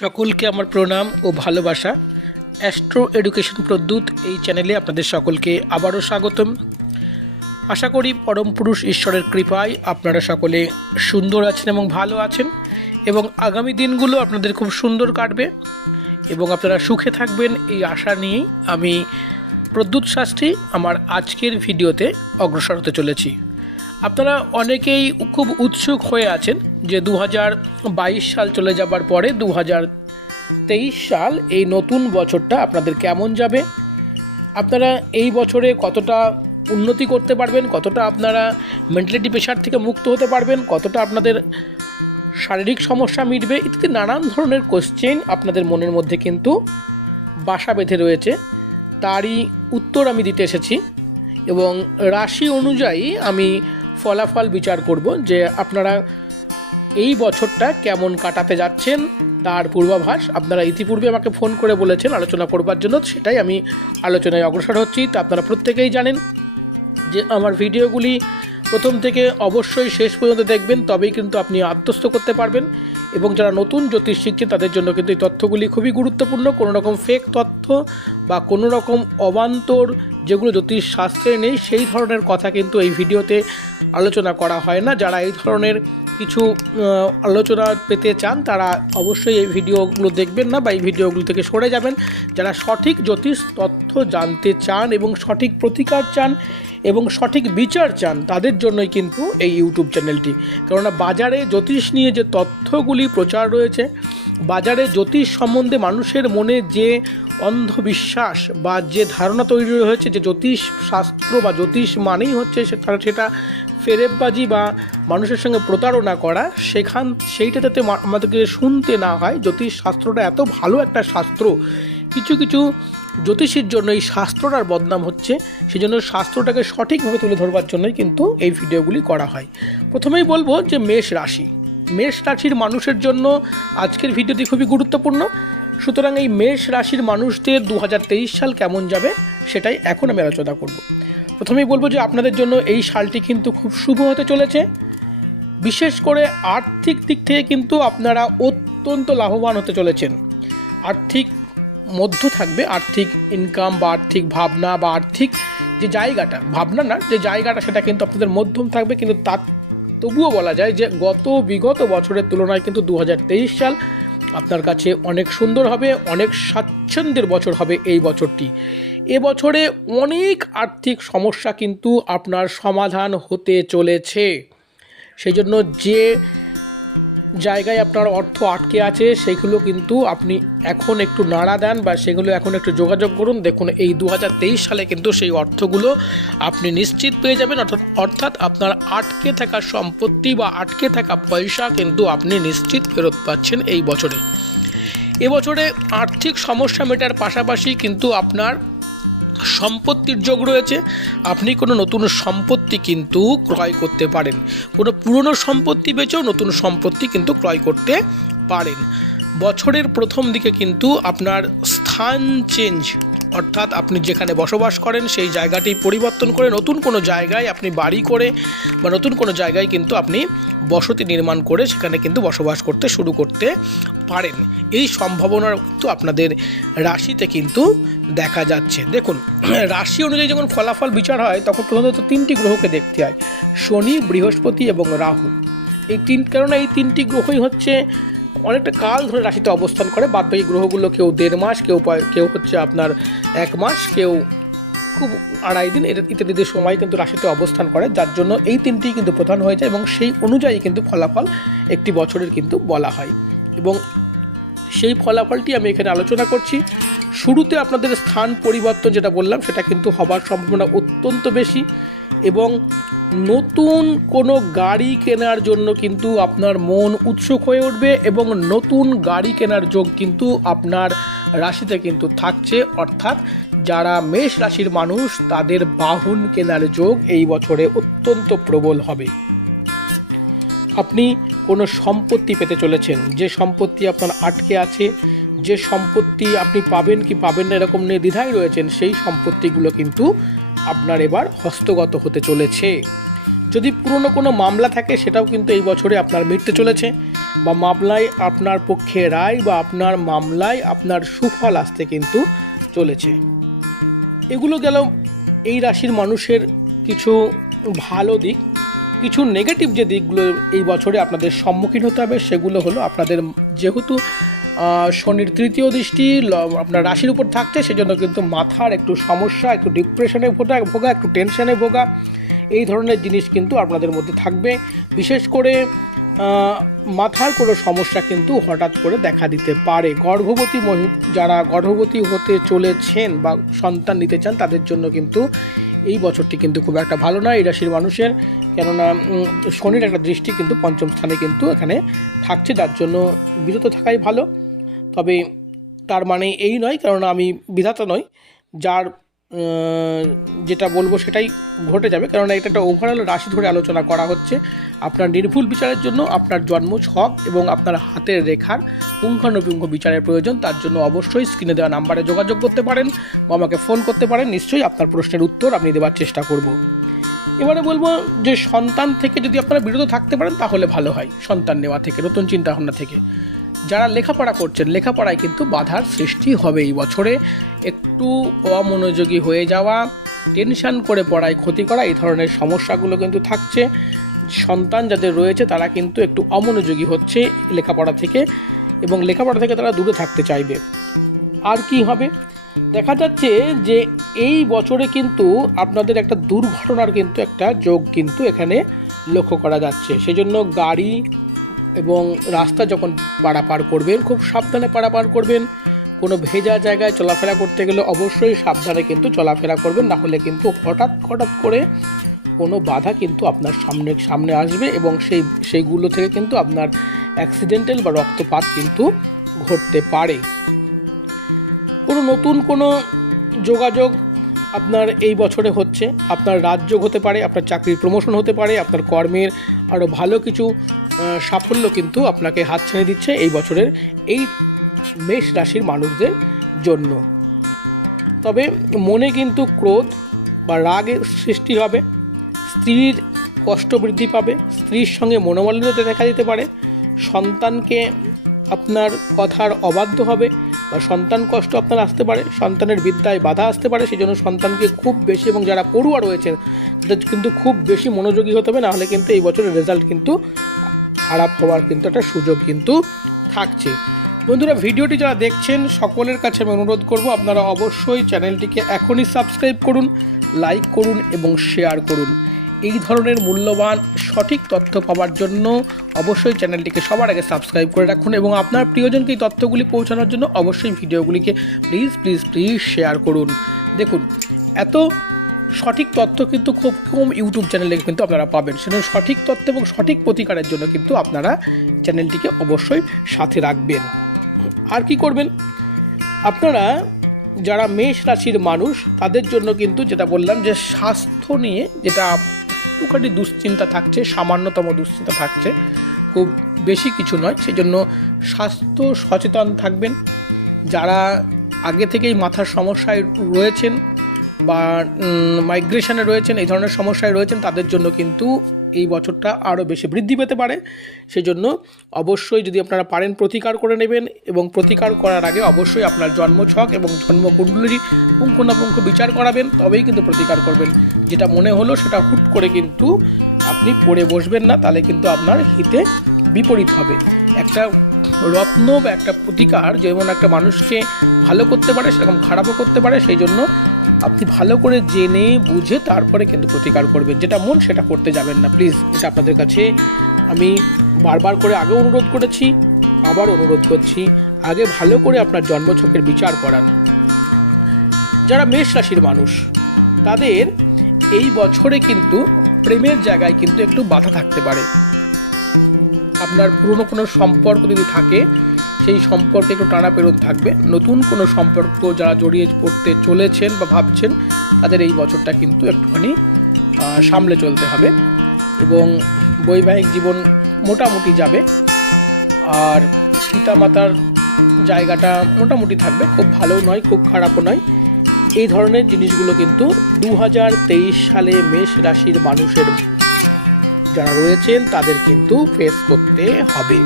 সকলকে আমার প্রণাম ও ভালোবাসা। অ্যাস্ট্রো এডুকেশন প্রদ্যুৎ এই চ্যানেলে আপনাদের সকলকে আবারও স্বাগতম। আশা করি পরম পুরুষ ঈশ্বরের কৃপায় আপনারা সকলে সুন্দর আছেন এবং ভালো আছেন এবং আগামী দিনগুলো আপনাদের খুব সুন্দর কাটবে এবং আপনারা সুখে থাকবেন এই আশা নিয়েই আমি প্রদ্যুৎ শাস্ত্রী আমার আজকের ভিডিওতে অগ্রসর হতে চলেছি। আপনারা অনেকেই খুব উৎসুক হয়ে আছেন যে 2022 সাল চলে যাবার পরে 2023 সাল এই নতুন বছরটা আপনাদের কেমন যাবে, আপনারা এই বছরে কতটা উন্নতি করতে পারবেন, কতটা আপনারা মেন্টালিটি প্রেশার থেকে মুক্ত হতে পারবেন, কতটা আপনাদের শারীরিক সমস্যা মিটবে, ইত্যাদি নানান ধরনের কোশ্চেন আপনাদের মনের মধ্যে কিন্তু বাসা বেঁধে রয়েছে। তারই উত্তর আমি দিতে এসেছি এবং রাশি অনুযায়ী আমি ফলাফল বিচার করব যে আপনারা এই বছরটা কেমন কাটাতে যাচ্ছেন তার পূর্বাভাস আপনারা ইতিপূর্বে আমাকে ফোন করে বলেছেন আলোচনা করবার জন্য, সেটাই আমি আলোচনায় অগ্রসর হচ্ছি। তা আপনারা প্রত্যেকেই জানেন যে আমার ভিডিওগুলি প্রথম থেকে অবশ্যই শেষ পর্যন্ত দেখবেন, তবেই কিন্তু আপনি আত্মস্থ করতে পারবেন। এবং যারা নতুন জ্যোতিষ শিখছেন তাদের জন্য কিন্তু এই তথ্যগুলি খুবই গুরুত্বপূর্ণ। কোনো রকম ফেক তথ্য বা কোনো রকম অবান্তর যেগুলো জ্যোতিষ শাস্ত্রে নেই সেই ধরনের কথা কিন্তু এই ভিডিওতে আলোচনা করা হয় না। যারা এই ধরনের কিছু আলোচনা পেতে চান তারা অবশ্যই এই ভিডিওগুলো দেখবেন না বা এই ভিডিওগুলো থেকে সরে যাবেন। যারা সঠিক জ্যোতিষ তথ্য জানতে চান এবং সঠিক প্রতিকার চান এবং সঠিক বিচার চান তাদের জন্যই কিন্তু এই ইউটিউব চ্যানেলটি। কেননা বাজারে জ্যোতিষ নিয়ে যে তথ্যগুলি প্রচার রয়েছে, বাজারে জ্যোতিষ সম্বন্ধে মানুষের মনে যে অন্ধবিশ্বাস বা যে ধারণা তৈরি হয়েছে যে জ্যোতিষ শাস্ত্র বা জ্যোতিষ মানেই হচ্ছে সেটা ফেরেববাজি বা মানুষের সঙ্গে প্রতারণা করা, সেইটা যাতে আমাদেরকে শুনতে না হয়। জ্যোতিষ শাস্ত্রটা এত ভালো একটা শাস্ত্র, কিছু কিছু জ্যোতিষীর জন্য এই শাস্ত্রটার বদনাম হচ্ছে, সেই জন্য শাস্ত্রটাকে সঠিকভাবে তুলে ধরবার জন্যই কিন্তু এই ভিডিওগুলি করা হয়। প্রথমেই বলবো যে মেষ রাশির মানুষের জন্য আজকের ভিডিওটি খুবই গুরুত্বপূর্ণ। সুতরাং এই মেষ রাশির মানুষদের 2023 সাল কেমন যাবে সেটাই এখন আমি আলোচনা করব। প্রথমেই বলবো যে আপনাদের জন্য এই সালটি কিন্তু খুব শুভ হতে চলেছে। বিশেষ করে আর্থিক দিক থেকে কিন্তু আপনারা অত্যন্ত লাভবান হতে চলেছেন। আর্থিক মধ্য থাকবে, আর্থিক ইনকাম বা আর্থিক ভাবনা বা আর্থিক যে জায়গাটা, ভাবনা না যে জায়গাটা, সেটা কিন্তু আপনাদের মধ্যম থাকবে। কিন্তু তবুও বলা যায় যে বিগত বছরের তুলনায় কিন্তু 2023 সাল আপনার কাছে অনেক সুন্দর হবে, অনেক স্বাচ্ছন্দ্যের বছর হবে এই বছরটি। এবছরে অনেক আর্থিক সমস্যা কিন্তু আপনার সমাধান হতে চলেছে। সেই জন্য যে জায়গায় আপনার অর্থ আটকে আছে সেগুলো কিন্তু আপনি এখন একটু নাড়া দেন বা সেগুলো এখন একটু যোগাযোগ করুন। দেখুন এই 2023 সালে কিন্তু সেই অর্থগুলো আপনি নিশ্চিত পেয়ে যাবেন। অর্থাৎ আপনার আটকে থাকা সম্পত্তি বা আটকে থাকা পয়সা কিন্তু আপনি নিশ্চিত ফেরত পাচ্ছেন এই বছরে। এবছরে আর্থিক সমস্যা মেটার পাশাপাশি কিন্তু আপনার সম্পত্তির যোগ রয়েছে। আপনি কোনো নতুন সম্পত্তি কিন্তু ক্রয় করতে পারেন, কোনো পুরনো সম্পত্তি বেচেও নতুন সম্পত্তি কিন্তু ক্রয় করতে পারেন। বছরের প্রথম দিকে কিন্তু আপনার স্থান চেঞ্জ, অর্থাৎ আপনি যেখানে বসবাস করেন সেই জায়গাটি পরিবর্তন করে নতুন কোনো জায়গায় আপনি বাড়ি করে বা নতুন কোনো জায়গায় কিন্তু আপনি বসতি নির্মাণ করে সেখানে কিন্তু বসবাস করতে শুরু করতে পারেন। এই সম্ভাবনা কিন্তু আপনাদের রাশিতে কিন্তু দেখা যাচ্ছে। দেখুন রাশি অনুযায়ী যখন ফলাফল বিচার হয় তখন প্রধানত 3টি গ্রহকে দেখতে হয়, শনি, বৃহস্পতি এবং রাহু। কেননা এই 3টি গ্রহই হচ্ছে অনেকটা কাল ধরে রাশিতে অবস্থান করে। বাদবাকি গ্রহগুলো কেউ 1.5 মাস, কেউ হচ্ছে আপনার 1 মাস, কেউ খুব 2.5 দিন ইত্যাদিদের সময় কিন্তু রাশিতে অবস্থান করে, যার জন্য এই 3টি কিন্তু প্রধান হয়ে যায় এবং সেই অনুযায়ী কিন্তু ফলাফল একটি বছরের কিন্তু বলা হয় এবং সেই ফলাফলটি আমি এখানে আলোচনা করছি। শুরুতে আপনাদের স্থান পরিবর্তন যেটা বললাম সেটা কিন্তু হবার সম্ভাবনা অত্যন্ত বেশি এবং নতুন কোনো গাড়ি কেনার জন্য কিন্তু আপনার মন উৎসুক হয়ে উঠবে এবং নতুন গাড়ি কেনার যোগ কিন্তু আপনার রাশিতে কিন্তু থাকছে। অর্থাৎ যারা মেষ রাশির মানুষ তাদের বাহন কেনার যোগ এই বছরে অত্যন্ত প্রবল হবে। আপনি কোনো সম্পত্তি পেতে চলেছেন, যে সম্পত্তি আপনার আটকে আছে, যে সম্পত্তি আপনি পাবেন কি পাবেন না এরকম নিয়ে দ্বিধায় রয়েছেন, সেই সম্পত্তিগুলো কিন্তু আপনার এবার হস্তগত হতে চলেছে। যদি পুরনো কোনো মামলা থাকে সেটাও কিন্তু এই বছরে আপনার মিটতে চলেছে বা মামলায় আপনার পক্ষে রায় বা আপনার মামলায় আপনার সুফল আসতে কিন্তু চলেছে। এগুলো গেল এই রাশির মানুষের কিছু ভালো দিক। কিছু নেগেটিভ যে দিকগুলো এই বছরে আপনাদের সম্মুখীন হতে হবে সেগুলো হলো, আপনাদের যেহেতু শনির তৃতীয় দৃষ্টি আপনার রাশির উপর থাকছে, সেজন্য কিন্তু মাথার একটু সমস্যা, একটু ডিপ্রেশনে ভোগা, একটু টেনশনে ভোগা, এই ধরনের জিনিস কিন্তু আপনাদের মধ্যে থাকবে। বিশেষ করে মাথার কোনো সমস্যা কিন্তু হঠাৎ করে দেখা দিতে পারে। যারা গর্ভবতী হতে চলেছেন বা সন্তান নিতে চান তাদের জন্য কিন্তু এই বছরটি কিন্তু খুব একটা ভালো নয় এই রাশির মানুষের, কেননা শনির একটা দৃষ্টি কিন্তু পঞ্চম স্থানে কিন্তু এখানে থাকছে, যার জন্য বিরত থাকাই ভালো। তবে তার মানে এই নয়, কেননা আমি বিধাতা নই, যার যেটা বলবো সেটাই ঘটে যাবে, কেননা এটা একটা ওভারঅল রাশি ধরে আলোচনা করা হচ্ছে। আপনার নির্ভুল বিচারের জন্য আপনার জন্ম ছক এবং আপনার হাতের রেখার পুঙ্খানুপুঙ্খ বিচারের প্রয়োজন। তার জন্য অবশ্যই স্ক্রিনে দেওয়া নাম্বারে যোগাযোগ করতে পারেন বা আমাকে ফোন করতে পারেন, নিশ্চয়ই আপনার প্রশ্নের উত্তর আমি দেওয়ার চেষ্টা করব। এবারে বলবো যে সন্তান থেকে যদি আপনারা বিরত থাকতে পারেন তাহলে ভালো হয়, সন্তান নেওয়া থেকে, নতুন চিন্তাভাবনা থেকে। যারা লেখাপড়া করছেন, লেখাপড়ায় কিন্তু বাধার সৃষ্টি হবে এই বছরে। একটু অমনোযোগী হয়ে যাওয়া, টেনশান করে পড়ায় ক্ষতি করা, এই ধরনের সমস্যাগুলো কিন্তু থাকছে। সন্তান যাদের রয়েছে তারা কিন্তু একটু অমনোযোগী হচ্ছে লেখাপড়া থেকে, এবং লেখাপড়া থেকে তারা দূরে থাকতে চাইবে। আর কি হবে, দেখা যাচ্ছে যে এই বছরে কিন্তু আপনাদের একটা দুর্ঘটনার কিন্তু একটা যোগ কিন্তু এখানে লক্ষ্য করা যাচ্ছে। সেজন্য গাড়ি এবং রাস্তা যখন পারাপার করবেন খুব সাবধানে পারাপার করবেন। কোনো ভেজা জায়গায় চলাফেরা করতে গেলে অবশ্যই সাবধানে কিন্তু চলাফেরা করবেন, না হলে কিন্তু হঠাৎ করে কোনো বাধা কিন্তু আপনার সামনে আসবে এবং সেইগুলো থেকে কিন্তু আপনার অ্যাক্সিডেন্টাল বা রক্তপাত কিন্তু ঘটতে পারে। নতুন কোনো যোগাযোগ আপনার এই বছরে হচ্ছে, আপনার রাজযোগ হতে পারে, আপনার চাকরির প্রমোশন হতে পারে, আপনার কর্মের আরও ভালো কিছু সাফল্য কিন্তু আপনাকে হাতছানি দিচ্ছে এই বছরের এই মেষ রাশির মানুষদের জন্য। তবে মনে কিন্তু ক্রোধ বা রাগের সৃষ্টি হবে, স্ত্রীর কষ্ট বৃদ্ধি পাবে, স্ত্রীর সঙ্গে মনোমালিন্যতা দেখা দিতে পারে, সন্তানকে আপনার কথার অবাধ্য হবে বা সন্তান কষ্ট আপনার আসতে পারে, সন্তানের বিদ্যায় বাধা আসতে পারে। সেই জন্য সন্তানকে খুব বেশি, এবং যারা পড়ুয়া রয়েছেন তাদের কিন্তু খুব বেশি মনোযোগী হতে হবে, নাহলে কিন্তু এই বছরের রেজাল্ট কিন্তু খারাপ হওয়ার কিন্তু একটা সুযোগ কিন্তু থাকছে। বন্ধুরা, ভিডিওটি যারা দেখছেন সকলের কাছে আমি অনুরোধ করব আপনারা অবশ্যই চ্যানেলটিকে এখনই সাবস্ক্রাইব করুন, লাইক করুন এবং শেয়ার করুন। এই ধরনের মূল্যবান সঠিক তথ্য পাওয়ার জন্য অবশ্যই চ্যানেলটিকে সবার আগে সাবস্ক্রাইব করে রাখুন এবং আপনার প্রিয়জনকে এই তথ্যগুলি পৌঁছানোর জন্য অবশ্যই ভিডিওগুলিকে প্লিজ শেয়ার করুন। দেখুন, এত সঠিক তথ্য কিন্তু খুব কম ইউটিউব চ্যানেলে কিন্তু আপনারা পাবেন। সেজন্য সঠিক তথ্য এবং সঠিক প্রতিকারের জন্য কিন্তু আপনারা চ্যানেলটিকে অবশ্যই সাথে রাখবেন। আর কি করবেন, আপনারা যারা মেষ রাশির মানুষ তাদের জন্য কিন্তু যেটা বললাম যে স্বাস্থ্য নিয়ে যেটা একটুখানি দুশ্চিন্তা থাকছে, সামান্যতম দুশ্চিন্তা থাকছে, খুব বেশি কিছু নয়। সেজন্য স্বাস্থ্য সচেতন থাকবেন। যারা আগে থেকেই মাথার সমস্যায় রয়েছেন বা মাইগ্রেশনে রয়েছেন, এই ধরনের সমস্যায় রয়েছেন, তাদের জন্য কিন্তু এই বছরটা আরও বেশি বৃদ্ধি পেতে পারে। সেজন্য অবশ্যই যদি আপনারা পারেন প্রতিকার করে নেবেন, এবং প্রতিকার করার আগে অবশ্যই আপনার জন্মছক এবং জন্মকুণ্ডলী পুঙ্খানুপুঙ্খ বিচার করাবেন, তবেই কিন্তু প্রতিকার করবেন। যেটা মনে হলো সেটা হুট করে কিন্তু আপনি পড়ে বসবেন না, তাহলে কিন্তু আপনার হিতে বিপরীত হবে। একটা রত্ন বা একটা প্রতিকার যেমন একটা মানুষকে ভালো করতে পারে সেরকম খারাপও করতে পারে। সেই জন্য আপনি ভালো করে জেনে বুঝে তারপরে কিন্তু প্রতিকার করবেন, যেটা মন সেটা করতে যাবেন না প্লিজ। এটা আপনাদের কাছে আমি বারবার করে আগে অনুরোধ করেছি, আবার অনুরোধ করছি, আগে ভালো করে আপনার জন্মছকের বিচার করান। যারা মেষ রাশির মানুষ তাদের এই বছরে কিন্তু প্রেমের জায়গায় কিন্তু একটু বাধা থাকতে পারে। আপনার পুরনো কোনো সম্পর্ক যদি থাকে সেই সম্পর্কে একটু টানাপেরন থাকবে। নতুন কোনো সম্পর্ক যারা জড়িয়ে পড়তে চলেছেন বা ভাবছেন তাদের এই বছরটা কিন্তু একটুখানি সামলে চলতে হবে, এবং বৈবাহিক জীবন মোটামুটি যাবে। আর পিতামাতার জায়গাটা মোটামুটি থাকবে, খুব ভালোও নয় খুব খারাপও নয়। এই ধরনের জিনিসগুলো কিন্তু 2023 সালে মেষ রাশির মানুষের যারা রয়েছেন তাদের কিন্তু ফেস করতে হবে।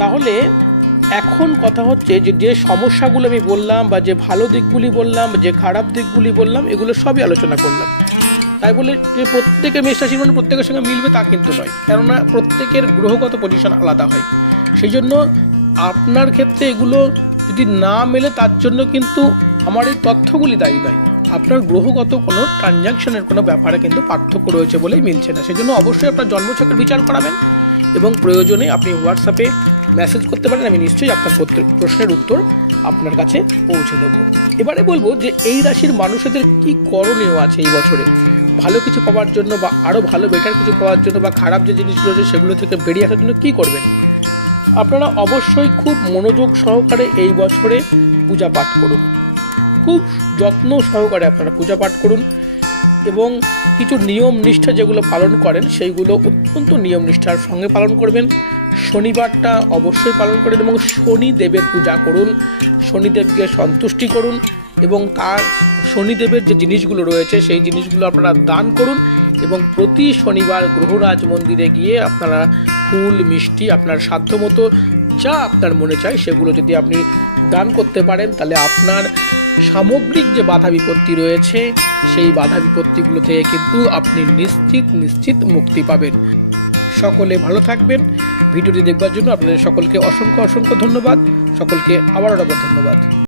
তাহলে এখন কথা হচ্ছে যে সমস্যাগুলো আমি বললাম বা যে ভালো দিকগুলি বললাম, যে খারাপ দিকগুলি বললাম, এগুলো সবই আলোচনা করলাম। তাই বলে যে প্রত্যেকের মেষ রাশির মানুষ প্রত্যেকের সঙ্গে মিলবে তা কিন্তু নয়, কেননা প্রত্যেকের গ্রহগত পজিশন আলাদা হয়। সেই জন্য আপনার ক্ষেত্রে এগুলো যদি না মেলে তার জন্য কিন্তু আমার এই তথ্যগুলি দায়ী নয়। আপনার গ্রহগত কোনো ট্রানজাকশনের কোনো ব্যাপারে কিন্তু পার্থক্য রয়েছে বলেই মিলছে না। সেজন্য অবশ্যই আপনার জন্মছকের বিচার করাবেন এবং প্রয়োজনে আপনি হোয়াটসঅ্যাপে মেসেজ করতে পারেন। আমি নিশ্চয়ই আপনার প্রশ্নের উত্তর আপনার কাছে পৌঁছে দেবো। এবারে বলবো যে এই রাশির মানুষদের কি করণীয় আছে এই বছরে ভালো কিছু পাওয়ার জন্য, বা আরও ভালো বেটার কিছু পাওয়ার জন্য, বা খারাপ যে জিনিসগুলো আছে সেগুলো থেকে বেরিয়ে আসার জন্য কী করবেন। আপনারা অবশ্যই খুব মনোযোগ সহকারে এই বছরে পূজা পাঠ করুন, খুব যত্ন সহকারে আপনারা পূজা পাঠ করুন এবং কিছু নিয়ম নিষ্ঠা যেগুলো পালন করেন সেইগুলো অত্যন্ত নিয়ম নিষ্ঠার সঙ্গে পালন করবেন। শনিবারটা অবশ্যই পালন করেন এবং শনিদেবের পূজা করুন, শনিদেবকে সন্তুষ্টি করুন এবং তার শনিদেবের যে জিনিসগুলো রয়েছে সেই জিনিসগুলো আপনারা দান করুন এবং প্রতি শনিবার গ্রহরাজ মন্দিরে গিয়ে আপনারা ফুল মিষ্টি আপনার সাধ্যমতো যা আপনার মনে চায় সেগুলো যদি আপনি দান করতে পারেন তাহলে আপনার সামগ্রিক যে বাধা বিপত্তি রয়েছে সেই বাধা বিপত্তিগুলো থেকে কিন্তু আপনি নিশ্চিত মুক্তি পাবেন। সকলে ভালো থাকবেন। ভিডিওটি দেখবার জন্য আপনাদের সকলকে অসংখ্য ধন্যবাদ। সকলকে আবারও ধন্যবাদ।